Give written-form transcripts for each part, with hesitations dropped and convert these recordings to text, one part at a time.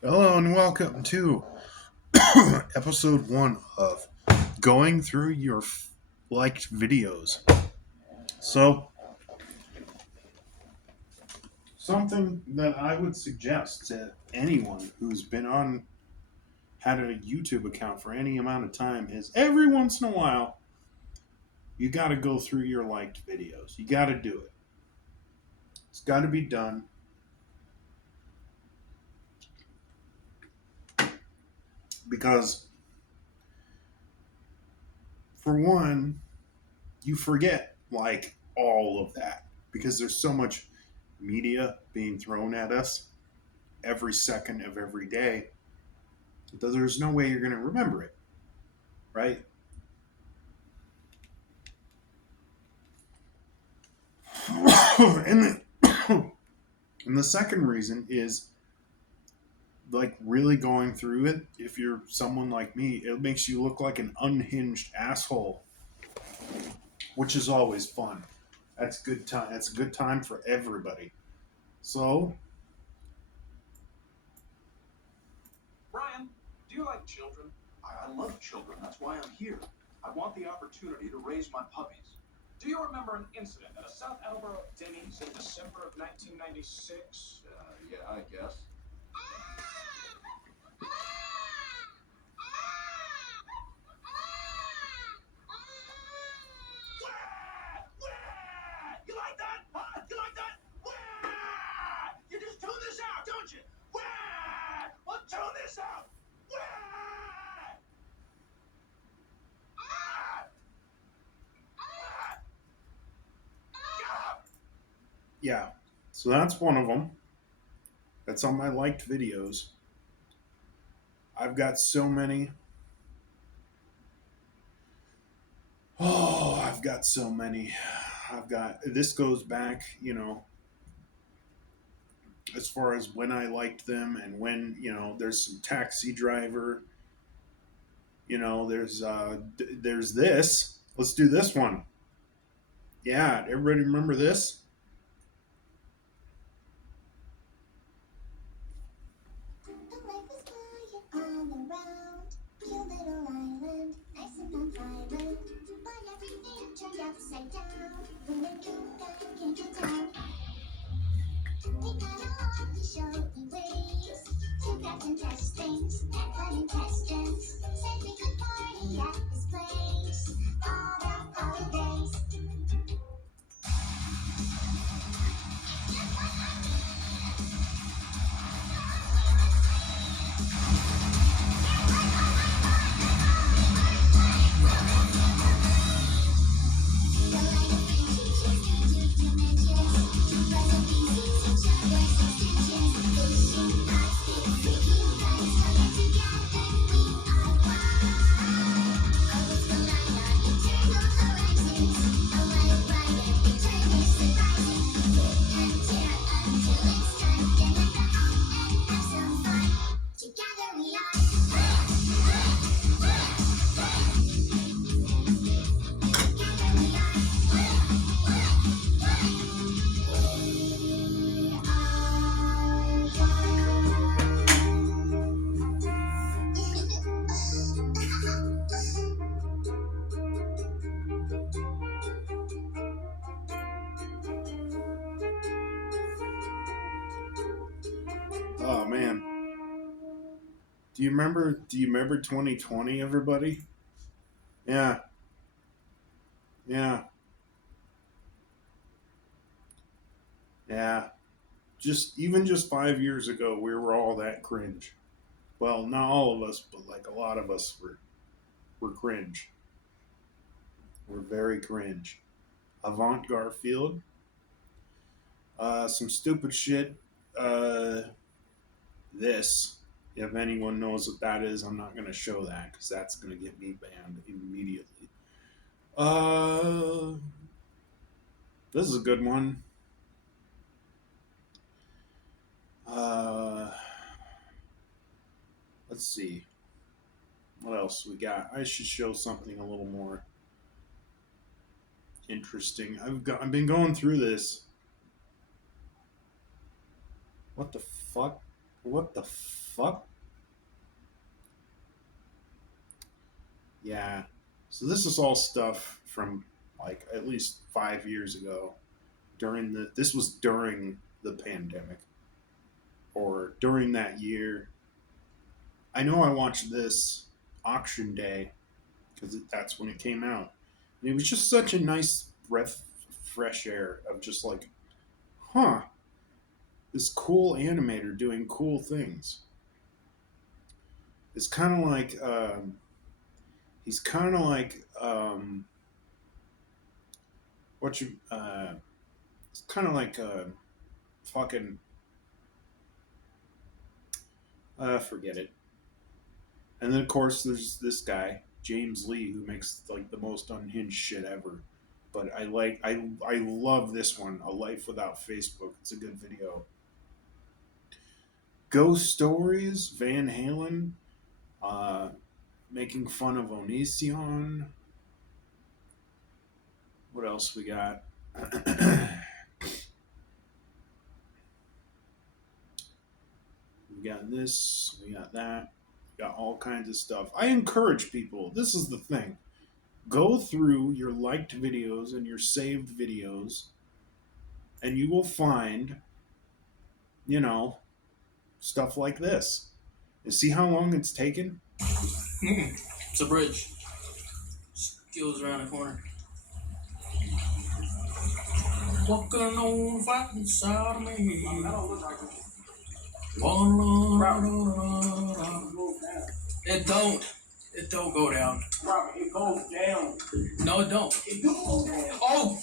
Hello and welcome to episode 1 of going through your liked videos. So, something that I would suggest to anyone who's had a YouTube account for any amount of time is every once in a while, you got to go through your liked videos. You got to do it. It's got to be done because, for one, you forget like all of that because there's so much media being thrown at us every second of every day, there's no way you're going to remember it, right? and, the, and the second reason is like really going through it. If you're someone like me, it makes you look like an unhinged asshole, which is always fun. That's good time. That's a good time for everybody. So, Brian, do you like children? I love children. That's why I'm here. I want the opportunity to raise my puppies. Do you remember an incident at a South Attleboro Denny's in December of 1996? Yeah, I guess. You like that? Huh? You like that? You just tune this out, don't you? Well, tune this out. yeah. So that's one of them. That's on my liked videos. I've got so many. Oh, I've got so many. This goes back, as far as when I liked them and when, there's some taxi driver, there's this. Let's do this one. Yeah, everybody remember this? The life is quiet all around. Cute little island, nice and non-violent. But everything turned upside down when the new guy came to town. He got all the showy ways to grab and test things and cut intestines. Said we could party at his place all the holidays. Together we are. Oh man. Do you remember 2020, everybody? Yeah. Yeah. Yeah. Just 5 years ago we were all that cringe. Well, not all of us, but like a lot of us were cringe. We're very cringe. Avant Garfield. Some stupid shit. Uh, this. If anyone knows what that is, I'm not going to show that because that's going to get me banned immediately. Uh, this is a good one. Uh, let's see. What else we got? I should show something a little more interesting. I've been going through this. What the fuck? What the fuck? Yeah. So this is all stuff from like at least 5 years ago. This was during the pandemic or during that year. I know I watched this auction day because that's when it came out. And it was just such a nice breath of fresh air of just like, huh, this cool animator doing cool things. It's kind of like he's kind of like what you it's kind of like fucking forget it. And then of course there's this guy James Lee who makes like the most unhinged shit ever. But I love this one, A Life Without Facebook. It's a good video. Ghost Stories, Van Halen, uh, making fun of Onision. What else we got? We got this, we got that, we got all kinds of stuff. I encourage people, this is the thing. Go through your liked videos and your saved videos, and you will find, you know, stuff like this. You see how long it's taken? It's a bridge. Goes around the corner. Walking on the flat side of me. It don't. It don't go down. Robert, it goes down. No, it don't. It do go down. Oh!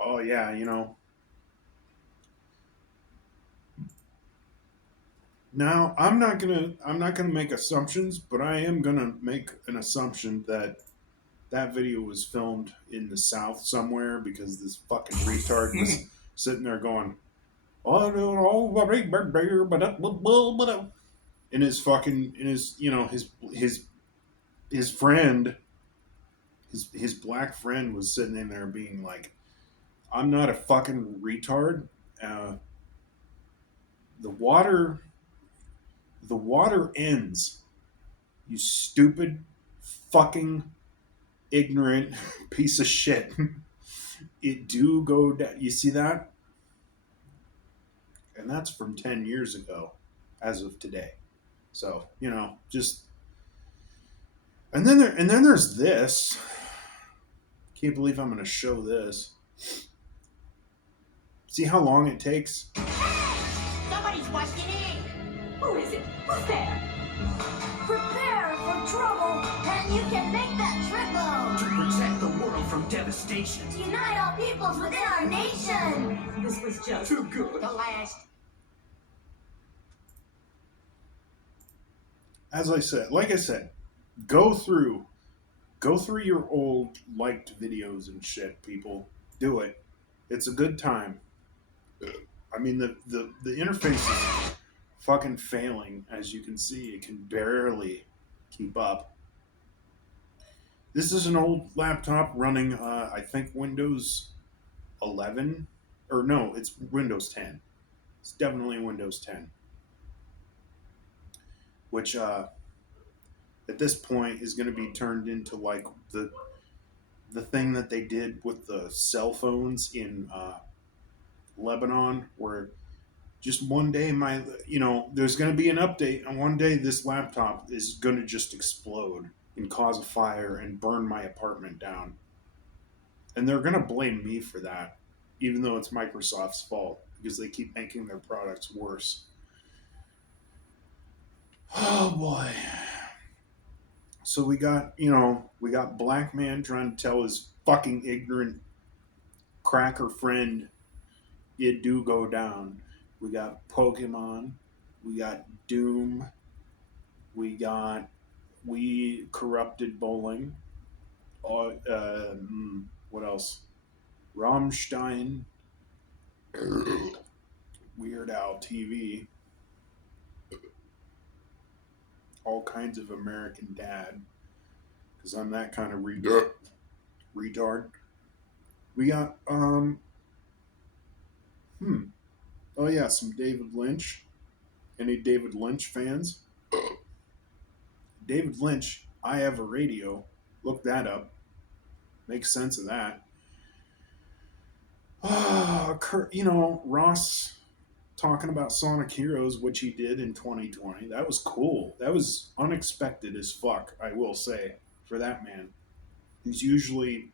Oh yeah, you know. Now I'm not gonna make assumptions, but I am gonna make an assumption that that video was filmed in the South somewhere because this fucking retard was sitting there going, "Oh, in his fucking in his you know his friend his black friend was sitting in there being like, I'm not a fucking retard. Uh, the water the water ends. You stupid fucking ignorant piece of shit. It do go down. You see that? And that's from 10 years ago as of today. So, you know, just and then there's this. Can't believe I'm going to show this. See how long it takes? Somebody's busting in. Who is it? Who's there? Prepare for trouble, and you can make that To triple. protect the world from devastation. Unite all peoples within our nation. This was just Too good. The last. As I said, like I said, go through your old liked videos and shit, people. Do it. It's a good time. I mean, the interface is fucking failing, as you can see. It can barely keep up. This is an old laptop running, I think, Windows 11. Or no, it's Windows 10. It's definitely Windows 10. Which, at this point, is going to be turned into like the thing that they did with the cell phones in Lebanon, where just one day there's going to be an update, and one day this laptop is going to just explode and cause a fire and burn my apartment down, and they're going to blame me for that, even though it's Microsoft's fault because they keep making their products worse. Oh boy. So we got black man trying to tell his fucking ignorant cracker friend it do go down. We got Pokemon, we got Doom, we got We Corrupted Bowling. What else? Rammstein, Weird Al TV, all kinds of American Dad, because I'm that kind of retard. We got Oh yeah, some David Lynch. Any David Lynch fans? David Lynch, I Have a Radio. Look that up. Make sense of that. Ross talking about Sonic Heroes, which he did in 2020. That was cool. That was unexpected as fuck, I will say, for that man. He's usually,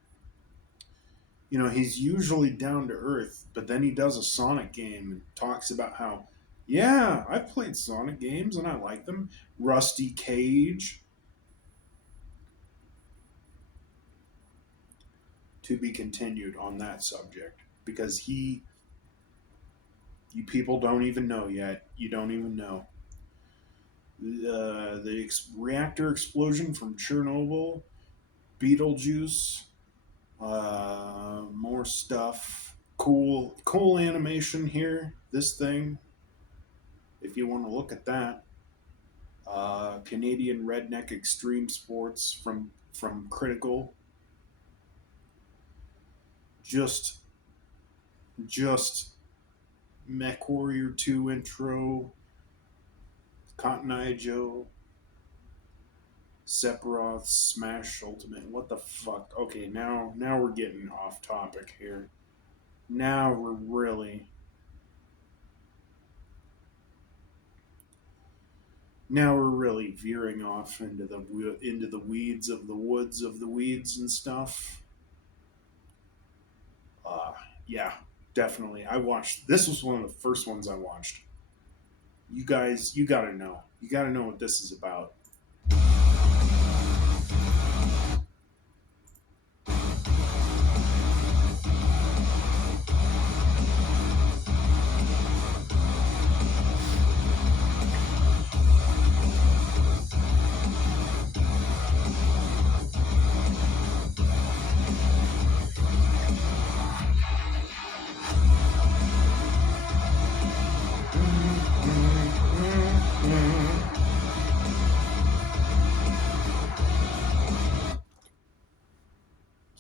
he's usually down to earth, but then he does a Sonic game and talks about how, yeah, I've played Sonic games and I like them. Rusty Cage, to be continued on that subject, because you people don't even know yet. You don't even know. The reactor explosion from Chernobyl, Beetlejuice, more stuff. Cool animation here. This thing, if you want to look at that. Canadian Redneck Extreme Sports from Critical. Just just Mech Warrior 2 intro. Cotton Eye Joe. Sephiroth Smash Ultimate. What the fuck? Okay, now we're getting off topic here. Now we're really veering off into the weeds of the woods of the weeds and stuff. Uh, yeah, definitely. I watched. This was one of the first ones I watched. You guys, you gotta know. You gotta know what this is about.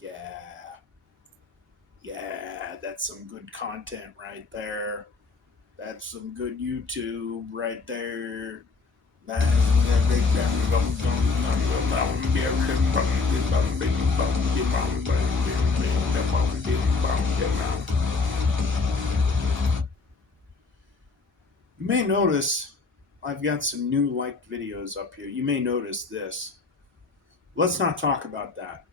Yeah, yeah, that's some good content right there. That's some good YouTube right there. You may notice I've got some new liked videos up here. You may notice this. Let's not talk about that.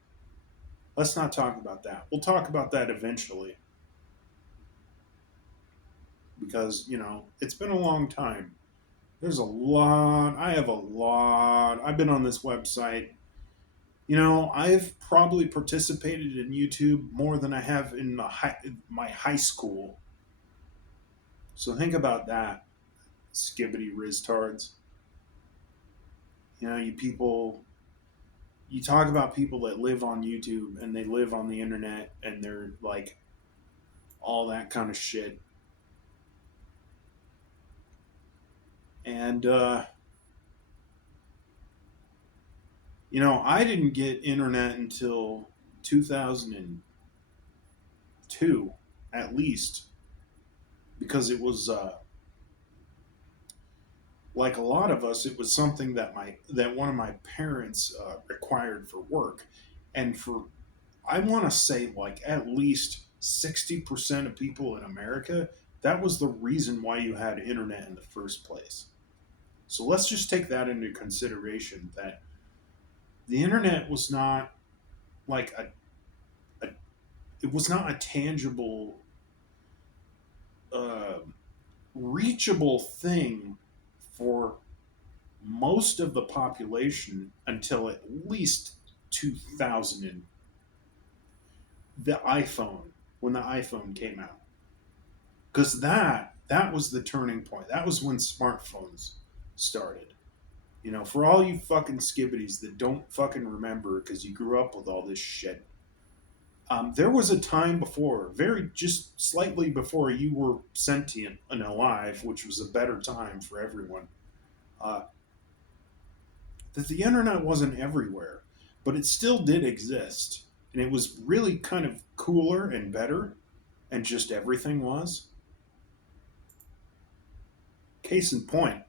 Let's not talk about that. We'll talk about that eventually because, it's been a long time. There's a lot. I have a lot. I've been on this website. I've probably participated in YouTube more than I have in my high school. So think about that, skibbity riztards. You people, you talk about people that live on YouTube and they live on the internet and they're like all that kind of shit. And, I didn't get internet until 2002, at least, because it was, like a lot of us, it was something that one of my parents required for work, and for I want to say like at least 60% of people in America, that was the reason why you had internet in the first place. So let's just take that into consideration that the internet was not like a it was not a tangible, uh, reachable thing for most of the population until at least 2000 and the iPhone when the iPhone came out, because that was the turning point. That was when smartphones started. For all you fucking skibbities that don't fucking remember because you grew up with all this shit, there was a time before, very just slightly before you were sentient and alive, which was a better time for everyone. Uh, that the internet wasn't everywhere, but it still did exist. And it was really kind of cooler and better, and just everything was. Case in point,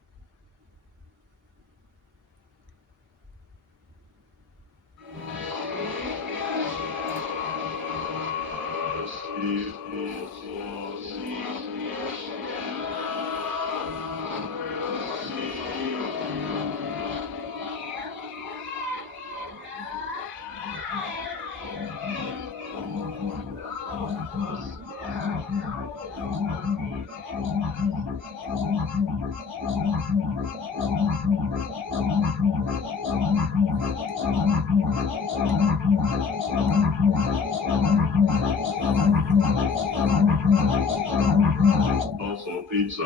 Also pizza.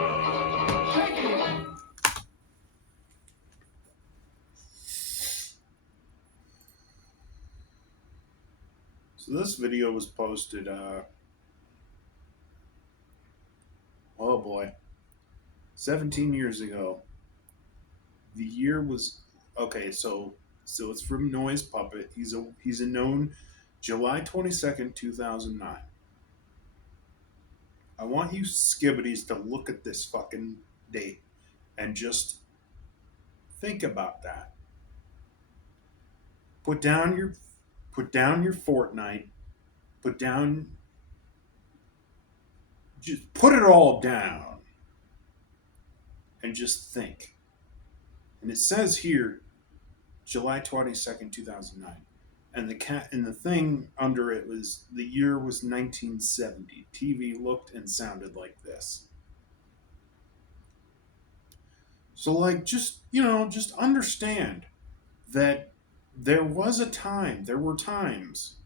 so this video was posted, oh boy, 17 years ago. The year was, okay, so it's from Noise Puppet. He's a known July 22nd, 2009. I want you skibbities to look at this fucking date and just think about that. Put down your put down your Fortnite. Put down just put it all down and just think. And it says here July 22nd, 2009. And the thing under it was the year was 1970. TV looked and sounded like this. So like just understand that there were times.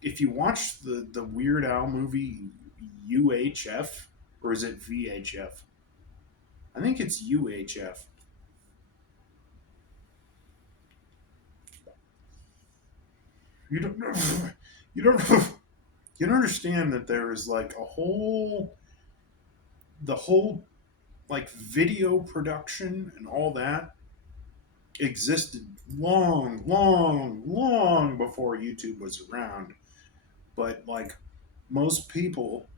If you watch the Weird Al movie UHF, or is it VHF? I think it's UHF. You don't you don't you don't understand that there is like the whole like video production and all that existed long before YouTube was around. But like most people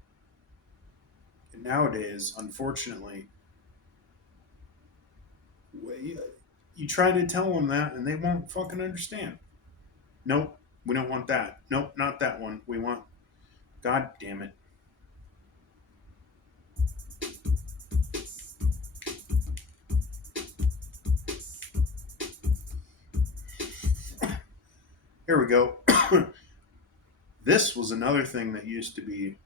nowadays, unfortunately, you try to tell them that and they won't fucking understand. Nope, we don't want that. Nope, not that one. We want. God damn it. Here we go. This was another thing that used to be.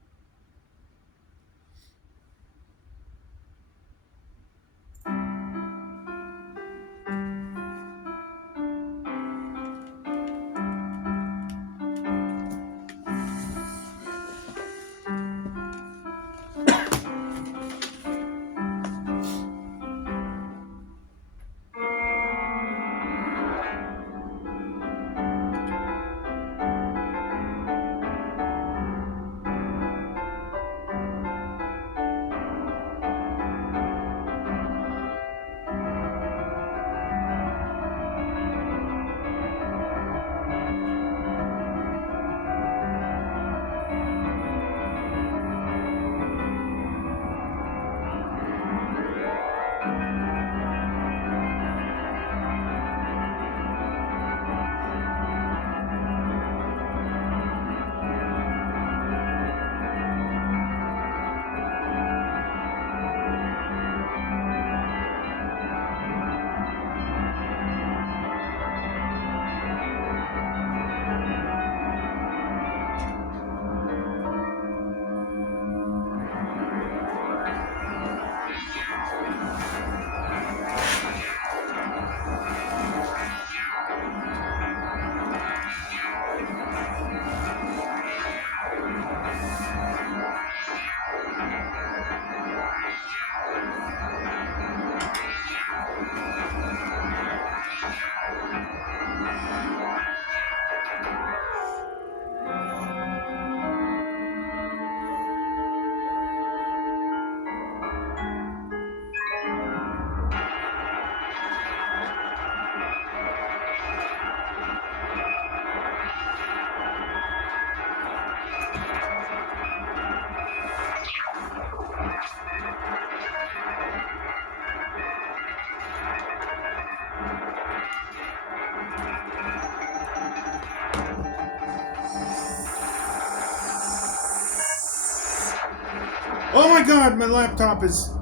Oh my god, my laptop is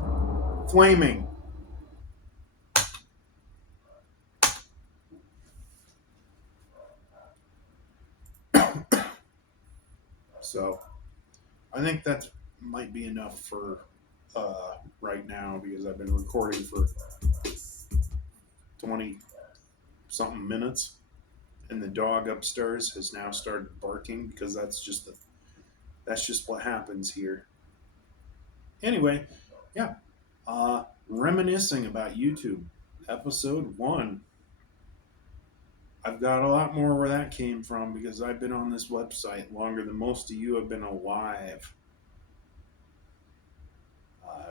flaming. So I think that might be enough for right now because I've been recording for 20 something minutes, and the dog upstairs has now started barking because that's just what happens here. Anyway, yeah, reminiscing about YouTube, episode 1. I've got a lot more where that came from because I've been on this website longer than most of you have been alive.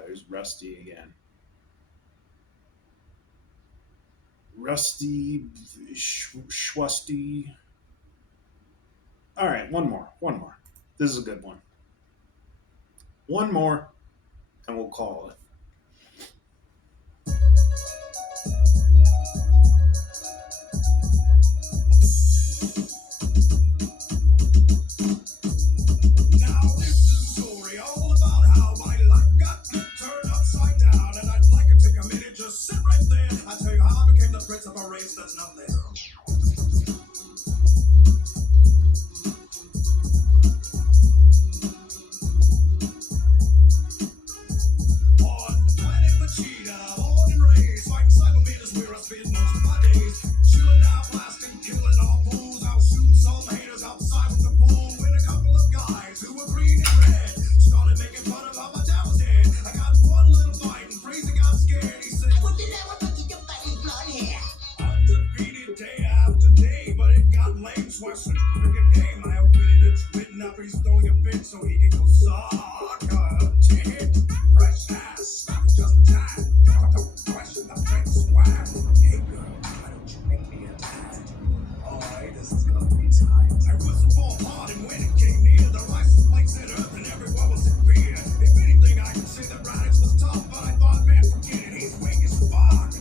There's Rusty again. Rusty, Schwusty. All right, one more. One more. This is a good one. One more, and we'll call it. Now this is a story all about how my life got turned upside down, and I'd like to take a minute, just sit right there. I tell you how I became the prince of a race that's not there. On planet Vegeta, born and raised, fighting cybermeters where I spend most of my days. Chilling out, blasting, killing all fools. I'll shoot some haters outside with the pool. With a couple of guys who were green and red started making fun of how my dad was dead. I got one little fight and Freezer got scared. He said, "What the hell about your fucking blood here?" Undefeated day after day, but it got lame. So I switched the freaking game. I outwitted it, written up. He's throwing a fit so he can go suck a tit. Fresh ass, stop just in time. Don't question the prince swag. Hey girl, why don't you make me a dad? Alright, this is gonna be tight. I whistled for a part, and when it came near, the rice flakes hit earth and everyone was in fear. If anything, I can say that Radix was tough, but I thought, man, forget it, he's weak as fuck.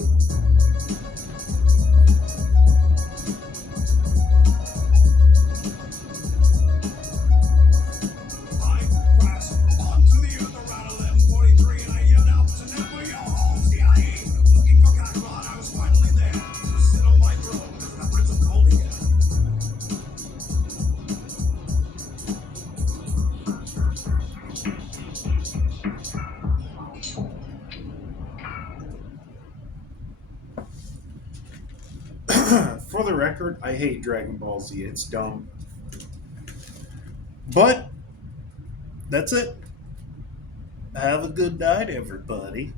I crashed onto the earth around 11:43, and I yelled out to never your home, CIA. Looking for Kakarot, I was finally there to sit on my throne as the Prince of Cold here. For the record, I hate Dragon Ball Z. It's dumb. But that's it. Have a good night, everybody.